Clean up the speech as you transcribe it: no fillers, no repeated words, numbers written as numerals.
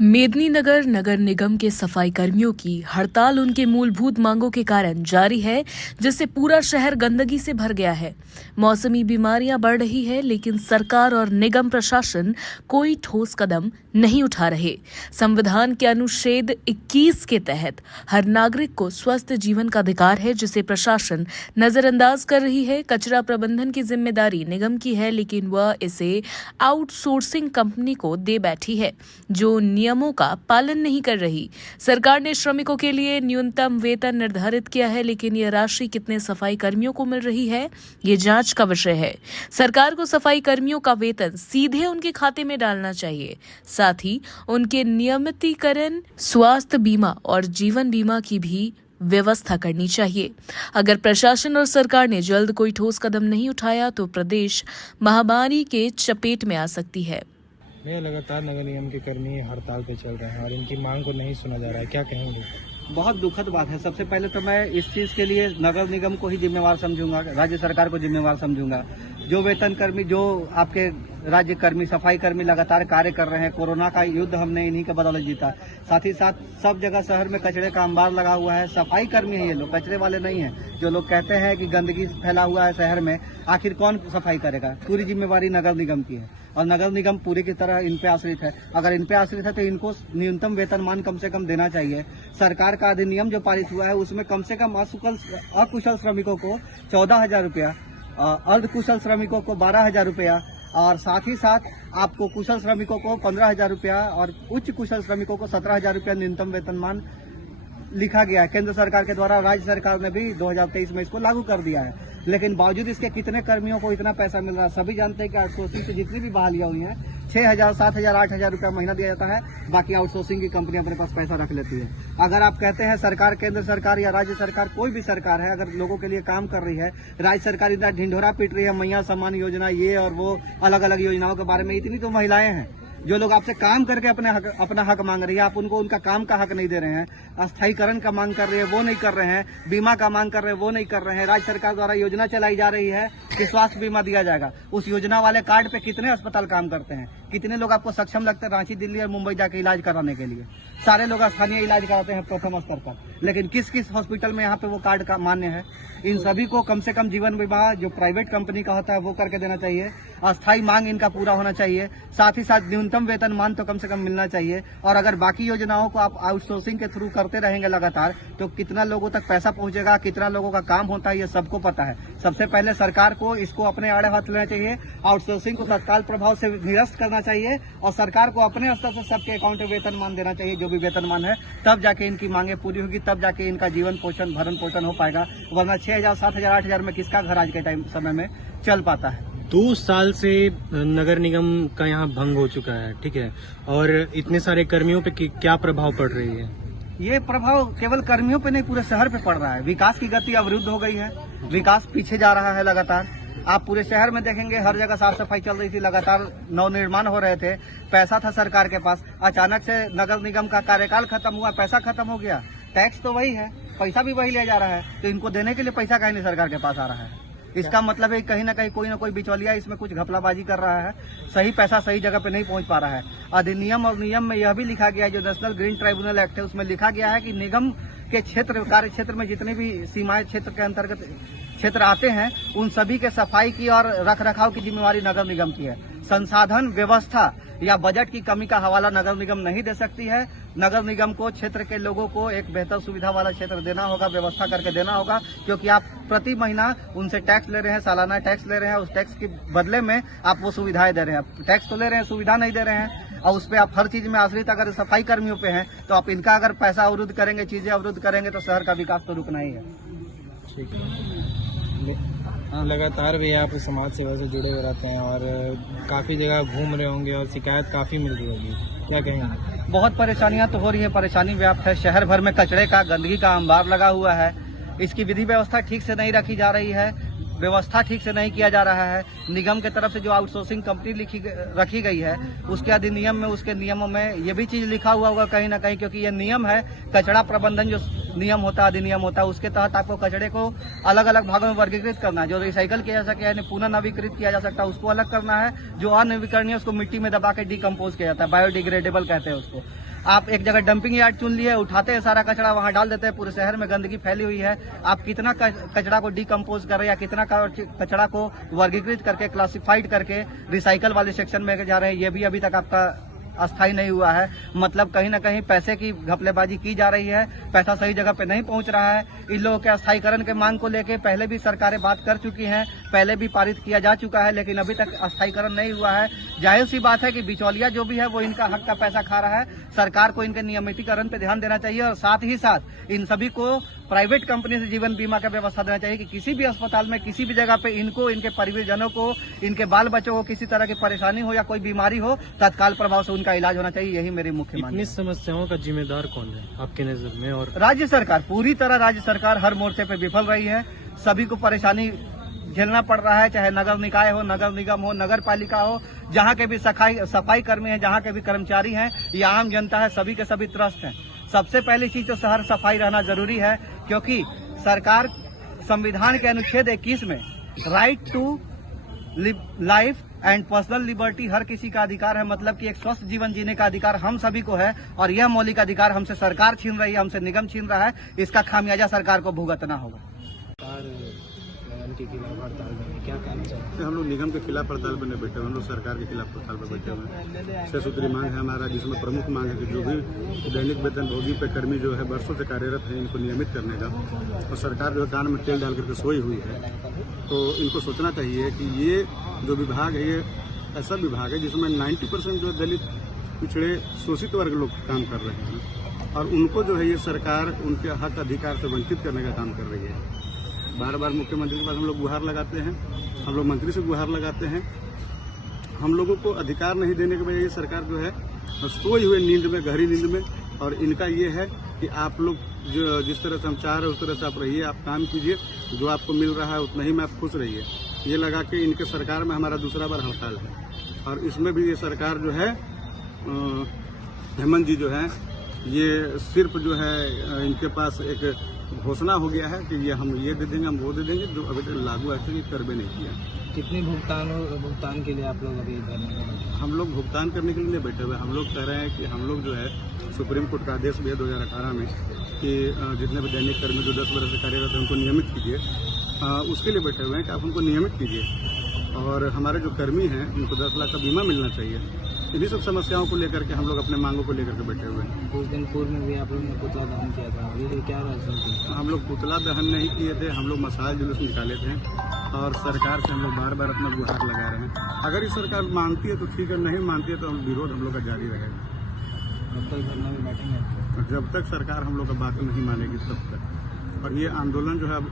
मेदिनीनगर नगर निगम के सफाई कर्मियों की हड़ताल उनके मूलभूत मांगों के कारण जारी है, जिससे पूरा शहर गंदगी से भर गया है। मौसमी बीमारियां बढ़ रही है, लेकिन सरकार और निगम प्रशासन कोई ठोस कदम नहीं उठा रहे। संविधान के अनुच्छेद 21 के तहत हर नागरिक को स्वस्थ जीवन का अधिकार है, जिसे प्रशासन नजरअंदाज कर रही है। कचरा प्रबंधन की जिम्मेदारी निगम की है, लेकिन वह इसे आउटसोर्सिंग कंपनी को दे बैठी है, जो नियमों का पालन नहीं कर रही। सरकार ने श्रमिकों के लिए न्यूनतम वेतन निर्धारित किया है, लेकिन यह राशि कितने सफाई कर्मियों को मिल रही है, ये जांच का विषय है। सरकार को सफाई कर्मियों का वेतन सीधे उनके खाते में डालना चाहिए। साथ ही उनके नियमितीकरण, स्वास्थ्य बीमा और जीवन बीमा की भी व्यवस्था करनी चाहिए। अगर प्रशासन और सरकार ने जल्द कोई ठोस कदम नहीं उठाया तो प्रदेश महामारी के चपेट में आ सकती है। ये लगातार नगर निगम के कर्मी हड़ताल पे चल रहे हैं और इनकी मांग को नहीं सुना जा रहा है, क्या कहेंगे? बहुत दुखद बात है। सबसे पहले तो मैं इस चीज के लिए नगर निगम को ही जिम्मेवार समझूंगा, राज्य सरकार को जिम्मेवार समझूंगा। जो वेतन कर्मी, जो आपके राज्य कर्मी, सफाई कर्मी लगातार कार्य कर रहे हैं, कोरोना का युद्ध हमने इन्हीं के बदौलत जीता। साथ ही साथ सब जगह शहर में कचरे का अंबार लगा हुआ है। सफाई कर्मी है ये लोग, कचरे वाले नहीं है। जो लोग कहते हैं कि गंदगी फैला हुआ है शहर में, आखिर कौन सफाई करेगा? पूरी जिम्मेवारी नगर निगम की है और नगर निगम पूरी की तरह इन पे आश्रित है। अगर इन पे आश्रित है तो इनको न्यूनतम वेतनमान कम से कम देना चाहिए। सरकार का अधिनियम जो पारित हुआ है उसमें कम से कम अकुशल श्रमिकों को 14,000 रुपया, अर्धकुशल श्रमिकों को 12,000 रुपया और साथ ही साथ आपको कुशल श्रमिकों को 15,000 रुपया और उच्च कुशल श्रमिकों को 17,000 रुपया न्यूनतम वेतनमान लिखा गया है। केंद्र सरकार के द्वारा राज्य सरकार ने भी 2023 में इसको लागू कर दिया है। लेकिन बावजूद इसके कितने कर्मियों को इतना पैसा मिल रहा है? सभी जानते हैं कि आउटसोर्सिंग से जितनी भी बहालियां हुई हैं 6,000, 7,000, 8,000 रुपया महीना दिया जाता है। बाकी आउटसोर्सिंग की कंपनी अपने पास पैसा रख लेती है। अगर आप कहते हैं सरकार, केंद्र सरकार या राज्य सरकार, कोई भी सरकार है, अगर लोगों के लिए काम कर रही है, राज्य सरकार इतना ढिंढोरा पीट रही है, मैया सम्मान योजना, ये और वो अलग अलग योजनाओं के बारे में, इतनी तो महिलाएं हैं जो लोग आपसे काम करके अपना हक मांग रही है, आप उनको उनका काम का हक नहीं दे रहे हैं। अस्थायीकरण का मांग कर रहे हैं, वो नहीं कर रहे हैं। बीमा का मांग कर रहे हैं, वो नहीं कर रहे हैं। राज्य सरकार द्वारा योजना चलाई जा रही है कि स्वास्थ्य बीमा दिया जाएगा। उस योजना वाले कार्ड पे कितने अस्पताल काम करते हैं? कितने लोग आपको सक्षम लगते हैं रांची, दिल्ली और मुंबई जाके इलाज कराने के लिए? सारे लोग स्थानीय इलाज कराते हैं प्रथम स्तर पर, लेकिन किस किस हॉस्पिटल में यहाँ पे वो कार्ड का मान्य है? इन सभी को कम से कम जीवन बीमा जो प्राइवेट कंपनी का होता है वो करके देना चाहिए। अस्थायी मांग इनका पूरा होना चाहिए। साथ ही साथ न्यूनतम वेतनमान तो कम से कम मिलना चाहिए। और अगर बाकी योजनाओं को आप आउटसोर्सिंग के थ्रू करते रहेंगे लगातार, तो कितना लोगों तक पैसा पहुंचेगा, कितना लोगों का काम होता है, ये सबको पता है। सबसे पहले सरकार को इसको अपने आड़े हाथ लेना चाहिए। आउटसोर्सिंग को तत्काल प्रभाव से निरस्त करना चाहिए और सरकार को अपने स्तर से सबके अकाउंट में वेतनमान देना चाहिए, जो भी वेतनमान है। तब जाके इनकी मांगे पूरी होगी, तब जाके इनका जीवन पोषण, भरण पोषण हो पाएगा। वरना 6,000, 7,000, 8,000 में किसका घर आज के समय में चल पाता है? 2 साल से नगर निगम का यहाँ भंग हो चुका है, ठीक है, और इतने सारे कर्मियों पे क्या प्रभाव पड़ रही है? ये प्रभाव केवल कर्मियों पे नहीं, पूरे शहर पे पड़ रहा है। विकास की गति अवरुद्ध हो गई है, विकास पीछे जा रहा है लगातार। आप पूरे शहर में देखेंगे, हर जगह साफ सफाई चल रही थी, लगातार नवनिर्माण हो रहे थे, पैसा था सरकार के पास। अचानक से नगर निगम का कार्यकाल खत्म हुआ, पैसा खत्म हो गया। टैक्स तो वही है, पैसा भी वही लिया जा रहा है, तो इनको देने के लिए पैसा कहीं नहीं सरकार के पास आ रहा है। इसका मतलब है कहीं ना कहीं कोई ना कोई बिचौलिया इसमें कुछ घपलाबाजी कर रहा है। सही पैसा सही जगह पे नहीं पहुंच पा रहा है। अधिनियम और नियम में यह भी लिखा गया है, जो नेशनल ग्रीन ट्राइब्यूनल एक्ट है, उसमें लिखा गया है कि निगम के क्षेत्र, कार्य क्षेत्र में जितने भी सीमाएं क्षेत्र के अंतर्गत क्षेत्र आते हैं, उन सभी के सफाई की और रख रखाव की जिम्मेवारी नगर निगम की है। संसाधन, व्यवस्था या बजट की कमी का हवाला नगर निगम नहीं दे सकती है। नगर निगम को क्षेत्र के लोगों को एक बेहतर सुविधा वाला क्षेत्र देना होगा, व्यवस्था करके देना होगा, क्योंकि आप प्रति महीना उनसे टैक्स ले रहे हैं, सालाना टैक्स ले रहे हैं। उस टैक्स के बदले में आप वो सुविधाएं दे रहे हैं। टैक्स तो ले रहे हैं, सुविधा नहीं दे रहे हैं, और उस पर आप हर चीज में आश्रित अगर सफाई कर्मियों पे हैं, तो आप इनका अगर पैसा अवरुद्ध करेंगे, चीजें अवरुद्ध करेंगे, तो शहर का विकास तो रुकना ही है। ठीक है। लगातार भी आप समाज सेवा से जुड़े हुए रहते हैं और काफ़ी जगह घूम रहे होंगे और शिकायत काफ़ी मिल रही होगी, क्या कहेंगे? बहुत परेशानियां तो हो रही है, परेशानी व्याप्त है। शहर भर में कचरे का, गंदगी का अंबार लगा हुआ है। इसकी विधि व्यवस्था ठीक से नहीं रखी जा रही है। व्यवस्था ठीक से नहीं किया जा रहा है। निगम के तरफ से जो आउटसोर्सिंग कंपनी रखी गई है उसके अधिनियम में, उसके नियमों में ये भी चीज लिखा हुआ होगा कहीं ना कहीं, क्योंकि ये नियम है कचरा प्रबंधन जो नियम होता है, अधिनियम होता है, उसके तहत आपको कचरे को अलग अलग भागों में वर्गीकृत करना है। जो रिसाइकल किया जा सके यानी पुनः नवीकृत किया जा सकता है उसको अलग करना है, जो अनवीकरणीय उसको मिट्टी में दबा के डिकम्पोज किया जाता है, बायोडिग्रेडेबल कहते हैं उसको। आप एक जगह डंपिंग यार्ड चुन लिए, उठाते हैं सारा कचरा वहां डाल देते हैं, पूरे शहर में गंदगी फैली हुई है। आप कितना कचरा को डिकम्पोज कर रहे हैं या कितना कचरा को वर्गीकृत करके क्लासिफाइड करके रिसाइकल वाले सेक्शन में जा रहे हैं, ये भी अभी तक आपका अस्थायी नहीं हुआ है। मतलब कहीं ना कहीं पैसे की घपलेबाजी की जा रही है, पैसा सही जगह पे नहीं पहुंच रहा है। इन लोगों के अस्थायीकरण के मांग को लेके पहले भी सरकारें बात कर चुकी हैं, पहले भी पारित किया जा चुका है, लेकिन अभी तक अस्थायीकरण नहीं हुआ है। जाहिर सी बात है कि बिचौलिया जो भी है वो इनका हक का पैसा खा रहा है। सरकार को इनके नियमितीकरण पे ध्यान देना चाहिए और साथ ही साथ इन सभी को प्राइवेट कंपनी से जीवन बीमा का व्यवस्था देना चाहिए कि किसी भी अस्पताल में किसी भी जगह पे इनको, इनके परिवारजनों को, इनके बाल बच्चों को किसी तरह की परेशानी हो या कोई बीमारी हो, तत्काल प्रभाव से उनका इलाज होना चाहिए। यही मेरी मुख्य मांग है। इतनी समस्याओं का जिम्मेदार कौन है आपके नजर में? और राज्य सरकार, पूरी तरह राज्य सरकार हर मोर्चे पे विफल रही है। सभी को परेशानी झेलना पड़ रहा है, चाहे नगर निकाय हो, नगर निगम हो, नगर पालिका हो, जहाँ के भी सफाई कर्मी हैं, जहाँ के भी कर्मचारी हैं या आम जनता है, सभी के सभी त्रस्त हैं। सबसे पहली चीज तो शहर सफाई रहना जरूरी है, क्योंकि सरकार संविधान के अनुच्छेद 21 में right to life and personal liberty, हर किसी का अधिकार है, मतलब कि एक स्वस्थ जीवन जीने का अधिकार हम सभी को है और यह मौलिक अधिकार हमसे सरकार छीन रही है, हमसे निगम छीन रहा है। इसका खामियाजा सरकार को भुगतना होगा। क्या कहना चाहिए? हम लोग निगम के खिलाफ हड़ताल पर नहीं बैठे हुए, हम लोग सरकार के खिलाफ हड़ताल पर बैठे हुए हैं। 6 सूत्री मांग है हमारा, जिसमें प्रमुख मांग है कि जो भी दैनिक वेतन भोगी पे कर्मी जो है वर्षों से कार्यरत है, इनको नियमित करने का। और सरकार जो है कान में तेल डाल करके सोई हुई है, तो इनको सोचना चाहिए कि ये जो विभाग है ये ऐसा विभाग है जिसमें 90% जो दलित, पिछड़े, शोषित वर्ग लोग काम कर रहे हैं और उनको जो है ये सरकार उनके हक अधिकार से वंचित करने का काम कर रही है। बार बार मुख्यमंत्री के पास हम लोग गुहार लगाते हैं, हम लोग मंत्री से गुहार लगाते हैं। हम लोगों को अधिकार नहीं देने की वजह ये सरकार जो है सोई हुए नींद में, गहरी नींद में। और इनका ये है कि आप लोग जो जिस तरह से हम चाह रहे हैं उस तरह से आप रहिए, आप काम कीजिए, जो आपको मिल रहा है उतना ही में आप खुश रहिए। ये लगा के इनके सरकार में हमारा दूसरा बार हड़ताल है और इसमें भी ये सरकार जो है हेमंत जी जो है ये सिर्फ जो है इनके पास एक घोषणा हो गया है कि ये हम ये दे देंगे, हम वो दे देंगे, जो अभी तक लागू एक्चुअली कर भी नहीं किया। कितने भुगतान के लिए आप लोग अभी धरने पर बैठे हैं? हम लोग भुगतान करने के लिए नहीं बैठे हुए, हम लोग कह रहे हैं कि हम लोग जो है सुप्रीम कोर्ट का आदेश भी है 2018 में कि जितने भी दैनिक कर्मी जो 10 वर्ष से कार्यरत है उनको नियमित कीजिए, उसके लिए बैठे हुए हैं कि आप उनको नियमित कीजिए और हमारे जो कर्मी हैं उनको 10 लाख का बीमा मिलना चाहिए। इन्हीं सब समस्याओं को लेकर के हम लोग अपने मांगों को लेकर के बैठे हुए हैं। कुछ दिन पूर्व में भी आप लोगों ने पुतला दहन किया था, ये क्या रहा? हम लोग पुतला दहन नहीं किए थे, हम लोग मशाल जुलूस निकाले थे और सरकार से हम लोग बार बार अपना गुहार लगा रहे हैं। अगर ये सरकार मानती है तो ठीक है, नहीं मानती है तो हम विरोध हम लोग का जारी रहेगा। कब तक धरना में बैठेंगे? जब तक सरकार हम लोग का बात नहीं मानेगी तब तक। और ये आंदोलन जो है अब